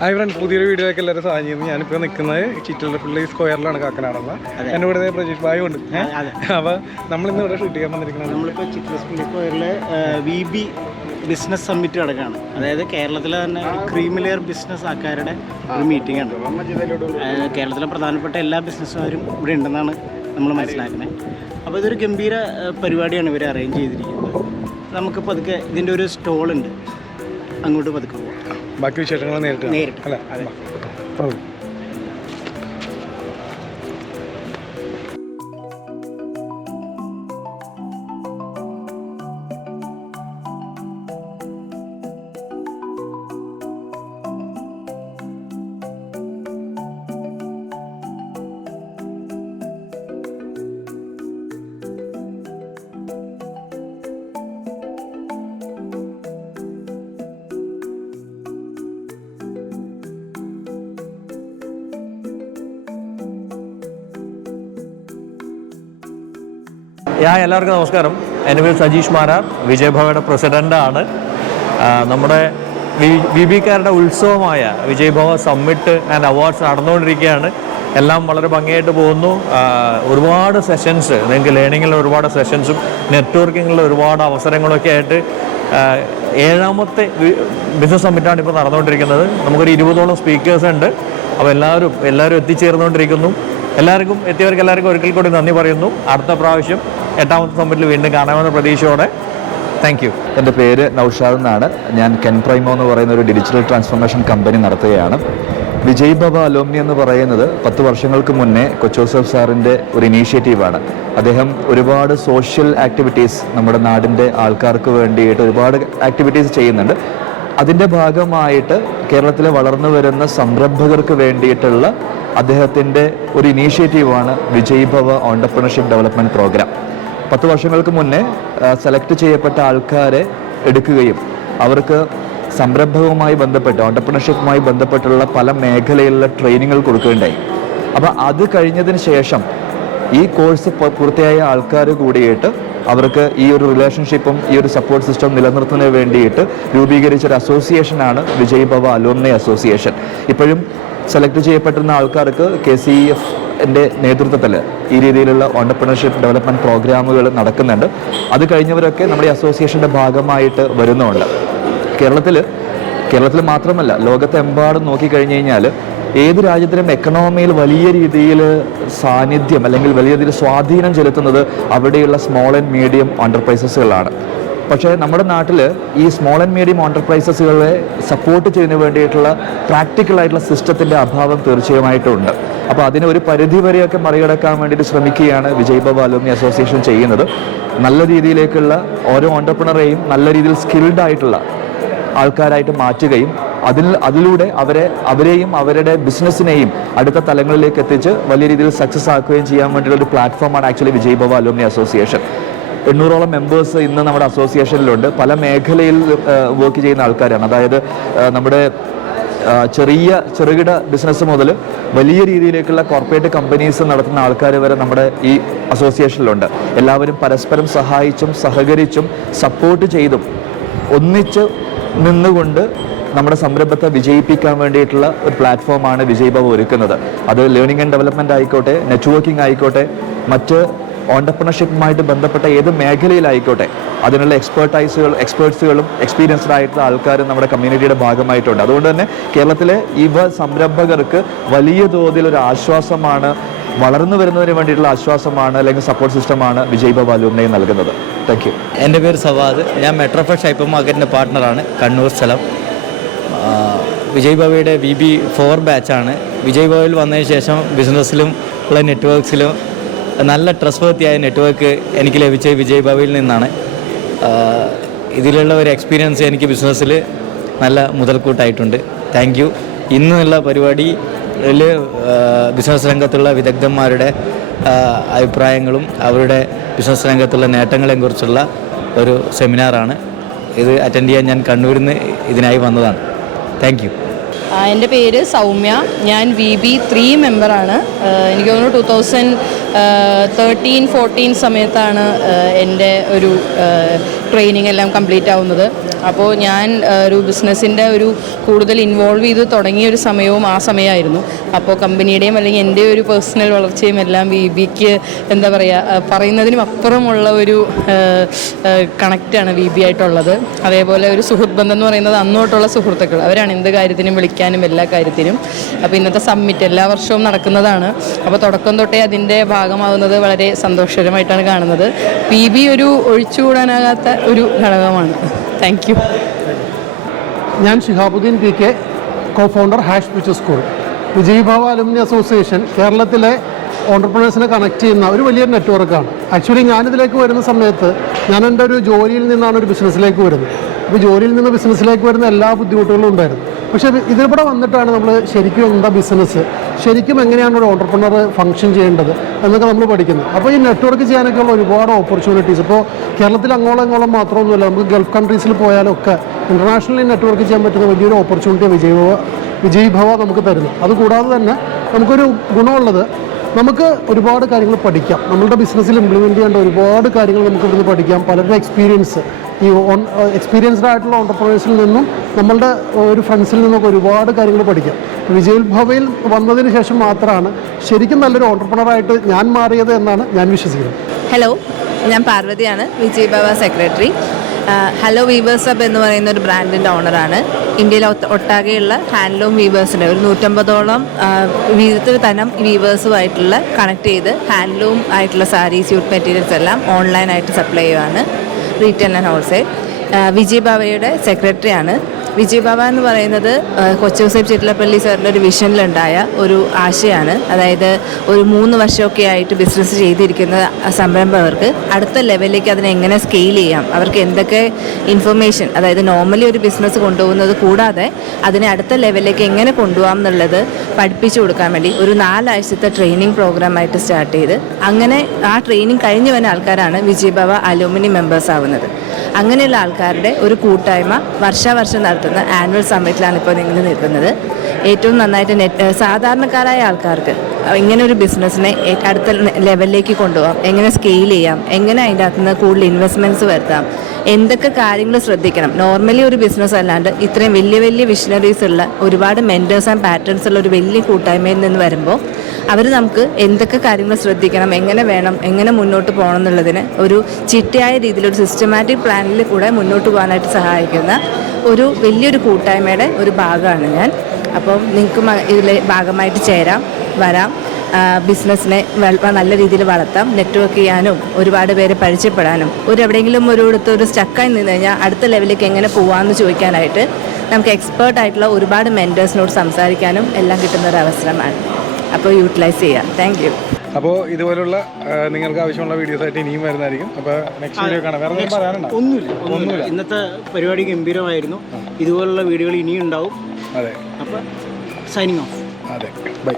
Hi friends, പുതിയൊരു വീഡിയോയൊക്കെ എല്ലാവരും സ്വാഗതം ചെയ്യുന്നു. ഞാനിപ്പോൾ നിൽക്കുന്നത് ചിറ്റലപ്പള്ളി സ്ക്വയറിലാണ്, കാക്കനാടുള്ള. എൻ്റെ കൂടെ പ്രജീഷ് ഭായി ഉണ്ട്. അപ്പോൾ നമ്മളിന്ന് ഇവിടെ ഷൂട്ട് ചെയ്യാൻ വന്നിരിക്കുന്നത് നമ്മളിപ്പോൾ ചിറ്റലപ്പള്ളി സ്ക്വയറിൽ VB ബിസിനസ് സമ്മിറ്റ് നടക്കുകയാണ്. അതായത് കേരളത്തിലെ തന്നെ ക്രീം ലെയർ ബിസിനസ് ആൾക്കാരുടെ ഒരു മീറ്റിംഗ് ആണ്. കേരളത്തിലെ പ്രധാനപ്പെട്ട എല്ലാ ബിസിനസ്സുകാരും ഇവിടെ ഉണ്ടെന്നാണ് നമ്മൾ മനസ്സിലാക്കുന്നത്. അപ്പോൾ ഇതൊരു ഗംഭീര പരിപാടിയാണ് ഇവർ അറേഞ്ച് ചെയ്തിരിക്കുന്നത്. നമുക്ക് പതുക്കെ ഇതിൻ്റെ ഒരു സ്റ്റോളുണ്ട്, അങ്ങോട്ട് പതുക്കെ പോകാം. ബാക്കി വിശേഷങ്ങൾ നേരിട്ട് അല്ലേ? അതെ. എല്ലാവർക്കും നമസ്കാരം. എൻ്റെ പേര് സജീഷ് മാരാർ, വിജയഭവയുടെ പ്രസിഡൻ്റാണ്. നമ്മുടെ VB-കാരുടെ ഉത്സവമായ വിജയഭവ സമ്മിറ്റ് ആൻഡ് അവാർഡ്സ് നടന്നുകൊണ്ടിരിക്കുകയാണ്. എല്ലാം വളരെ ഭംഗിയായിട്ട് പോകുന്നു. ഒരുപാട് സെഷൻസ്, നിങ്ങൾക്ക് ലേണിങ്ങിലുള്ള ഒരുപാട് സെഷൻസും നെറ്റ്വർക്കിങ്ങിലുള്ള ഒരുപാട് അവസരങ്ങളൊക്കെ ആയിട്ട് 7ാമത്തെ ബിസിനസ് സമ്മിറ്റാണ് ഇപ്പോൾ നടന്നുകൊണ്ടിരിക്കുന്നത്. നമുക്കൊരു 20ഓളം സ്പീക്കേഴ്സ് ഉണ്ട്. അപ്പോൾ എല്ലാവരും എത്തിച്ചേർന്നുകൊണ്ടിരിക്കുന്നു. എത്തിയവർക്ക് എല്ലാവർക്കും ഒരിക്കൽ കൂടി നന്ദി പറയുന്നു. അടുത്ത പ്രാവശ്യം 8ാമത്തെ സമ്മിറ്റിൽ വീണ്ടും കാണാമെന്ന പ്രതീക്ഷയോടെ താങ്ക് യു. എൻ്റെ പേര് നൗഷാദ് എന്നാണ്. ഞാൻ കെൻപ്രൈമോ എന്ന് പറയുന്ന ഒരു ഡിജിറ്റൽ ട്രാൻസ്ഫോർമേഷൻ കമ്പനി നടത്തുകയാണ്. വിജയ്ഭവ അലോംനി എന്ന് പറയുന്നത് 10 വർഷങ്ങൾക്ക് മുന്നേ കൊച്ചോസഫ് സാറിൻ്റെ ഒരു ഇനീഷ്യേറ്റീവാണ്. അദ്ദേഹം ഒരുപാട് സോഷ്യൽ ആക്ടിവിറ്റീസ് നമ്മുടെ നാടിൻ്റെ ആൾക്കാർക്ക് വേണ്ടിയിട്ട് ഒരുപാട് ആക്ടിവിറ്റീസ് ചെയ്യുന്നുണ്ട്. അതിൻ്റെ ഭാഗമായിട്ട് കേരളത്തിലെ വളർന്നു വരുന്ന സംരംഭകർക്ക് വേണ്ടിയിട്ടുള്ള അദ്ദേഹത്തിൻ്റെ ഒരു ഇനീഷ്യേറ്റീവാണ് വിജയ്ഭവ ഓണ്ടർപ്രണർഷിപ്പ് ഡെവലപ്മെൻറ്റ് പ്രോഗ്രാം. 10 വർഷങ്ങൾക്ക് മുന്നേ സെലക്ട് ചെയ്യപ്പെട്ട ആൾക്കാരെ എടുക്കുകയും അവർക്ക് സംരംഭവുമായി ബന്ധപ്പെട്ട് ഓണ്ടർപ്രണർഷിപ്പുമായി ബന്ധപ്പെട്ടുള്ള പല മേഖലയിലുള്ള ട്രെയിനിങ്ങുകൾ കൊടുക്കുകയുണ്ടായി. അപ്പോൾ അത് കഴിഞ്ഞതിന് ശേഷം ഈ കോഴ്സ് പൂർത്തിയായ ആൾക്കാർ കൂടിയിട്ട് അവർക്ക് ഈ ഒരു റിലേഷൻഷിപ്പും ഈ ഒരു സപ്പോർട്ട് സിസ്റ്റം നിലനിർത്തുന്നതിന് വേണ്ടിയിട്ട് രൂപീകരിച്ചൊരു അസോസിയേഷനാണ് വിജയ്ഭവ അലൂമിനി അസോസിയേഷൻ. ഇപ്പോഴും സെലക്ട് ചെയ്യപ്പെട്ടിരുന്ന ആൾക്കാർക്ക് KCEF-ൻ്റെ നേതൃത്വത്തിൽ ഈ രീതിയിലുള്ള ഓണ്ടർപ്രണർഷിപ്പ് ഡെവലപ്മെൻറ്റ് പ്രോഗ്രാമുകൾ നടക്കുന്നുണ്ട്. അത് കഴിഞ്ഞവരൊക്കെ നമ്മുടെ ഈ അസോസിയേഷൻ്റെ ഭാഗമായിട്ട് വരുന്നുണ്ട്. കേരളത്തിൽ മാത്രമല്ല, ലോകത്തെമ്പാടും നോക്കിക്കഴിഞ്ഞ് കഴിഞ്ഞാൽ ഏത് രാജ്യത്തിലും എക്കണോമിയിൽ വലിയ രീതിയിൽ സാന്നിധ്യം അല്ലെങ്കിൽ വലിയ രീതിയിൽ സ്വാധീനം ചെലുത്തുന്നത് അവിടെയുള്ള സ്മോൾ ആൻഡ് മീഡിയം എൻ്റർപ്രൈസസുകളാണ്. പക്ഷേ നമ്മുടെ നാട്ടിൽ ഈ സ്മോൾ ആൻഡ് മീഡിയം എൻ്റർപ്രൈസസുകളെ സപ്പോർട്ട് ചെയ്യുന്നതിന് വേണ്ടിയിട്ടുള്ള പ്രാക്ടിക്കലായിട്ടുള്ള സിസ്റ്റത്തിൻ്റെ അഭാവം തീർച്ചയായിട്ടും ഉണ്ട്. അപ്പോൾ അതിനെ ഒരു പരിധി വരെയൊക്കെ മറികടക്കാൻ വേണ്ടിയിട്ട് ശ്രമിക്കുകയാണ് വിജയ്ഭവ അലൂമിനി അസോസിയേഷൻ ചെയ്യുന്നത്. നല്ല രീതിയിലേക്കുള്ള ഓരോ ഓണ്ടർപ്രണറേയും നല്ല രീതിയിൽ സ്കിൽഡ് ആയിട്ടുള്ള ആൾക്കാരായിട്ട് മാറ്റുകയും അതിലൂടെ അവരെയും അവരുടെ ബിസിനസ്സിനെയും അടുത്ത തലങ്ങളിലേക്ക് എത്തിച്ച് വലിയ രീതിയിൽ സക്സസ് ആക്കുകയും ചെയ്യാൻ വേണ്ടിയുള്ള ഒരു പ്ലാറ്റ്ഫോമാണ് ആക്ച്വലി വിജയ്ഭവ അലൂമിനി അസോസിയേഷൻ. 800ഓളം മെമ്പേഴ്സ് ഇന്ന് നമ്മുടെ അസോസിയേഷനിലുണ്ട്. പല മേഖലയിൽ വർക്ക് ചെയ്യുന്ന ആൾക്കാരാണ്. അതായത് നമ്മുടെ ചെറുകിട ബിസിനസ് മുതൽ വലിയ രീതിയിലേക്കുള്ള കോർപ്പറേറ്റ് കമ്പനീസ് നടത്തുന്ന ആൾക്കാർ വരെ നമ്മുടെ ഈ അസോസിയേഷനിലുണ്ട്. എല്ലാവരും പരസ്പരം സഹായിച്ചും സഹകരിച്ചും സപ്പോർട്ട് ചെയ്തും ഒന്നിച്ച് നിന്നുകൊണ്ട് നമ്മുടെ സംരംഭത്തെ വിജയിപ്പിക്കാൻ വേണ്ടിയിട്ടുള്ള ഒരു പ്ലാറ്റ്ഫോമാണ് വിജയ്ഭവ ഒരുക്കുന്നത്. അത് ലേണിംഗ് ആൻഡ് ഡെവലപ്മെൻറ്റ് ആയിക്കോട്ടെ, നെറ്റ്വർക്കിംഗ് ആയിക്കോട്ടെ, മറ്റ് ഓണ്ടർപ്രണർഷിപ്പുമായിട്ട് ബന്ധപ്പെട്ട ഏത് മേഖലയിലായിക്കോട്ടെ അതിനുള്ള എക്സ്പേർട്സുകളും എക്സ്പീരിയൻസ്ഡ് ആയിട്ടുള്ള ആൾക്കാരും നമ്മുടെ കമ്മ്യൂണിറ്റിയുടെ ഭാഗമായിട്ടുണ്ട്. അതുകൊണ്ട് തന്നെ കേരളത്തിലെ സംരംഭകർക്ക് വലിയ തോതിൽ ഒരു ആശ്വാസമാണ്, വളർന്നു വരുന്നതിന് വേണ്ടിയിട്ടുള്ള ആശ്വാസമാണ് അല്ലെങ്കിൽ സപ്പോർട്ട് സിസ്റ്റമാണ് വിജയ്ഭവ അലൂമിനി നൽകുന്നത്. Thank you. എൻ്റെ പേര് സവാദ്. ഞാൻ മെട്രോഫ്രഷ് ഹൈപ്പർ മാർക്കറ്റിൻ്റെ പാർട്ട്ണറാണ്, കണ്ണൂർ സ്ഥലം. വിജയ്ഭവയുടെ VB4 ബാച്ചാണ്. വിജയ്ഭവയിൽ വന്നതിന് ശേഷം ബിസിനസ്സിലും ഉള്ള നെറ്റ്വർക്ക്സിലും നല്ല ട്രസ്റ്റ് വർത്തിയായ നെറ്റ്വർക്ക് എനിക്ക് ലഭിച്ചത് വിജയ്ഭവയിൽ നിന്നാണ്. ഇതിലുള്ള ഒരു എക്സ്പീരിയൻസ് എനിക്ക് ബിസിനസ്സിൽ നല്ല മുതൽക്കൂട്ടായിട്ടുണ്ട്. Thank you. ഇന്നുള്ള പരിപാടിയിൽ ബിസിനസ് രംഗത്തുള്ള വിദഗ്ധന്മാരുടെ അഭിപ്രായങ്ങളും അവരുടെ ബിസിനസ് രംഗത്തുള്ള നേട്ടങ്ങളെയും കുറിച്ചുള്ള ഒരു സെമിനാറാണ്. ഇത് അറ്റൻഡ് ചെയ്യാൻ ഞാൻ കണ്ണൂരിൽ നിന്ന് ഇതിനായി വന്നതാണ്. Thank you. എൻ്റെ പേര് സൗമ്യ. ഞാൻ VB3 മെമ്പറാണ്. എനിക്ക് തോന്നുന്നു 2013-14 സമയത്താണ് എൻ്റെ ഒരു ട്രെയിനിങ് എല്ലാം കംപ്ലീറ്റ് ആവുന്നത്. അപ്പോൾ ഞാൻ ഒരു ബിസിനസ്സിൻ്റെ ഒരു കൂടുതൽ ഇൻവോൾവ് ചെയ്ത് തുടങ്ങിയ ഒരു സമയവും ആ സമയമായിരുന്നു. അപ്പോൾ കമ്പനിയുടെയും അല്ലെങ്കിൽ എൻ്റെ ഒരു പേഴ്സണൽ വളർച്ചയും എല്ലാം VBക്ക് എന്താ പറയുക പറയുന്നതിനും അപ്പുറമുള്ള ഒരു കണക്റ്റാണ് VB ആയിട്ടുള്ളത്. അതേപോലെ ഒരു സുഹൃത്ത് ബന്ധം എന്ന് പറയുന്നത് അന്നോട്ടുള്ള സുഹൃത്തുക്കൾ, അവരാണ് എന്ത് കാര്യത്തിനും വിളിക്കാനും എല്ലാ കാര്യത്തിനും. അപ്പോൾ ഇന്നത്തെ സമ്മിറ്റ് എല്ലാ വർഷവും നടക്കുന്നതാണ്. അപ്പോൾ തുടക്കം തൊട്ടേ അതിൻ്റെ ഭാഗമാകുന്നത് വളരെ സന്തോഷകരമായിട്ടാണ് കാണുന്നത്. VB ഒരു ഒഴിച്ചുകൂടാനാകാത്ത ഒരു ഘടകമാണ്. Thank you. ഞാൻ Shihabuddin PK, cofounder #future school. Vijay Bhava alumni association കേരളത്തിലെ ഓണ്ടർപ്രണേഴ്സിനെ കണക്ട് ചെയ്യുന്ന ഒരു വലിയൊരു നെറ്റ്വർക്കാണ്. ആക്ച്വലി ഞാനിതിലേക്ക് വരുന്ന സമയത്ത് ഞാൻ എൻ്റെ ഒരു ജോലിയിൽ നിന്നാണ് ഒരു ബിസിനസ്സിലേക്ക് വരുന്നത്. അപ്പോൾ ജോലിയിൽ നിന്ന് ബിസിനസ്സിലേക്ക് വരുന്ന എല്ലാ ബുദ്ധിമുട്ടുകളും ഉണ്ടായിരുന്നു. പക്ഷേ ഇതിലൂടെ വന്നിട്ടാണ് നമ്മൾ ശരിക്കും എന്താ ബിസിനസ്, ശരിക്കും എങ്ങനെയാണ് ഒരു ഓണ്ടർപ്രണർ ഫംഗ്ഷൻ ചെയ്യേണ്ടത് എന്നൊക്കെ നമ്മൾ പഠിക്കുന്നത്. അപ്പോൾ ഈ നെറ്റ്വർക്ക് ചെയ്യാനൊക്കെയുള്ള ഒരുപാട് ഓപ്പർച്യൂണിറ്റീസ് ഇപ്പോൾ കേരളത്തിൽ അങ്ങോളം മാത്രമൊന്നുമില്ല, നമുക്ക് ഗൾഫ് കൺട്രീസിൽ പോയാലൊക്കെ ഇൻ്റർനാഷണലി നെറ്റ്വർക്ക് ചെയ്യാൻ പറ്റുന്ന വലിയൊരു ഓപ്പർച്യൂണിറ്റി വിജയ് ഭവ നമുക്ക് തരുന്നു. അതുകൂടാതെ തന്നെ നമുക്കൊരു ഗുണമുള്ളത്, നമുക്ക് ഒരുപാട് കാര്യങ്ങൾ പഠിക്കാം. നമ്മളുടെ ബിസിനസ്സിൽ ഇംപ്ലിമെൻറ്റ് ചെയ്യേണ്ട ഒരുപാട് കാര്യങ്ങൾ നമുക്ക് ഇവിടുന്ന് പഠിക്കാം. പലരുടെ എക്സ്പീരിയൻസ്, ഈ എക്സ്പീരിയൻസ്ഡ് ആയിട്ടുള്ള ഓണ്ടർപ്രണേഴ്സിൽ നിന്നും നമ്മളുടെ ഒരു ഫ്രണ്ട്സിൽ നിന്നൊക്കെ ഒരുപാട് കാര്യങ്ങൾ പഠിക്കാം. വിജയ് ഭവയിൽ വന്നതിന് ശേഷം മാത്രമാണ് ശരിക്കും നല്ലൊരു ഓണ്ടർപ്രണറായിട്ട് ഞാൻ മാറിയത് എന്നാണ് ഞാൻ വിശ്വസിക്കുന്നത്. ഹലോ, ഞാൻ പാർവതിയാണ്, വിജയ് ഭവ സെക്രട്ടറി. ഹലോ വീവേഴ്സ് ഹബ് എന്ന് പറയുന്ന ഒരു ബ്രാൻഡിൻ്റെ ഓണറാണ്. ഇന്ത്യയിൽ ഒട്ടാകെയുള്ള ഹാൻഡ്ലൂം വീവേഴ്സിൻ്റെ ഒരു 150ഓളം വിവിധ തരം വീവേഴ്സുമായിട്ടുള്ള കണക്ട് ചെയ്ത് ഹാൻഡ്ലൂം ആയിട്ടുള്ള സാരീസ്, സ്യൂട്ട് മെറ്റീരിയൽസ് എല്ലാം ഓൺലൈനായിട്ട് സപ്ലൈ ചെയ്യുകയാണ്, റീറ്റെയിൽ ആൻഡ് ഹോൾസെയിൽ. വിജയ് ഭവയുടെ സെക്രട്ടറിയാണ്. വിജയ് ഭവ എന്ന് പറയുന്നത് കൊച്ചൂസേബ് ചിറ്റലപ്പള്ളി സാറിൻ്റെ ഒരു വിഷനിലുണ്ടായ ഒരു ആശയമാണ്. അതായത് ഒരു 3 വർഷമൊക്കെ ആയിട്ട് ബിസിനസ് ചെയ്തിരിക്കുന്ന സംരംഭകർക്ക് അടുത്ത ലെവലിലേക്ക് അതിനെ എങ്ങനെ സ്കെയിൽ ചെയ്യാം, അവർക്ക് എന്തൊക്കെ ഇൻഫർമേഷൻ, അതായത് നോർമലി ഒരു ബിസിനസ് കൊണ്ടുപോകുന്നത് കൂടാതെ അതിനെ അടുത്ത ലെവലിലേക്ക് എങ്ങനെ കൊണ്ടുപോകാം എന്നുള്ളത് പഠിപ്പിച്ചു കൊടുക്കാൻ വേണ്ടി ഒരു 4 ആഴ്ചത്തെ ട്രെയിനിങ് പ്രോഗ്രാമായിട്ട് സ്റ്റാർട്ട് ചെയ്ത് അങ്ങനെ ആ ട്രെയിനിങ് കഴിഞ്ഞ് വന്ന ആൾക്കാരാണ് വിജയ് ഭവ അലൂമിനി മെമ്പേഴ്സ് ആവുന്നത്. അങ്ങനെയുള്ള ആൾക്കാരുടെ ഒരു കൂട്ടായ്മ വർഷം നടത്തുന്ന ആനുവൽ സമ്മിറ്റിലാണ് ഇപ്പോൾ നിങ്ങൾ നിൽക്കുന്നത്. ഏറ്റവും നന്നായിട്ട് സാധാരണക്കാരായ ആൾക്കാർക്ക് ഇങ്ങനെ ഒരു ബിസിനസ്സിനെ അടുത്ത ലെവലിലേക്ക് കൊണ്ടുപോകാം, എങ്ങനെ സ്കെയിൽ ചെയ്യാം, എങ്ങനെ അതിൻ്റെ അകത്ത് നിന്ന് കൂടുതൽ ഇൻവെസ്റ്റ്മെൻറ്റ്സ് വരുത്താം, എന്തൊക്കെ കാര്യങ്ങൾ ശ്രദ്ധിക്കണം. നോർമലി ഒരു ബിസിനസ് അല്ലാണ്ട് ഇത്രയും വലിയ വിഷനറീസ് ഉള്ള ഒരുപാട് മെൻറ്റേഴ്സ് ആൻഡ് പാറ്റേൺസ് ഉള്ള ഒരു വലിയ കൂട്ടായ്മയിൽ നിന്ന് വരുമ്പോൾ അവർ നമുക്ക് എന്തൊക്കെ കാര്യങ്ങൾ ശ്രദ്ധിക്കണം, എങ്ങനെ വേണം, എങ്ങനെ മുന്നോട്ട് പോകണം എന്നുള്ളതിന് ഒരു ചിട്ടയായ രീതിയിൽ ഒരു സിസ്റ്റമാറ്റിക് പ്ലാനിൽ കൂടെ മുന്നോട്ട് പോകാനായിട്ട് സഹായിക്കുന്ന ഒരു വലിയൊരു കൂട്ടായ്മയുടെ ഒരു ഭാഗമാണ് ഞാൻ. അപ്പോൾ നിങ്ങൾക്ക് ഇതിൽ ഭാഗമായിട്ട് വരാം, ബിസിനസ്സിനെ നല്ല രീതിയിൽ വളർത്താം, നെറ്റ്വർക്ക് ചെയ്യാനും ഒരുപാട് പേരെ പരിചയപ്പെടാനും എവിടെയെങ്കിലും ഒരു സ്റ്റക്കായി നിന്ന് കഴിഞ്ഞാൽ അടുത്ത ലെവലിലേക്ക് എങ്ങനെ പോകാമെന്ന് ചോദിക്കാനായിട്ട് നമുക്ക് എക്സ്പേർട്ടായിട്ടുള്ള ഒരുപാട് മെൻറ്റേഴ്സിനോട് സംസാരിക്കാനും എല്ലാം കിട്ടുന്ന ഒരു അവസരമാണ്. അപ്പോൾ യൂട്ടിലൈസ് ചെയ്യാം. Thank you. അപ്പോൾ ഇതുപോലുള്ള നിങ്ങൾക്ക് ആവശ്യമുള്ള വീഡിയോസ് ആയിട്ട് ഇനിയും വരുന്നതായിരിക്കും. അപ്പോൾ നെക്സ്റ്റ് വീഡിയോ കാണാം. വേറെ പറയാനുണ്ടോ? ഒന്നുമില്ല. ഇന്നത്തെ പരിപാടി ഗംഭീരമായിരുന്നു. ഇതുപോലുള്ള വീഡിയോകൾ ഇനിയും ഉണ്ടാവും. അതെ. അപ്പോൾ സൈനിങ് ഓഫ്. അതെ, ബൈ.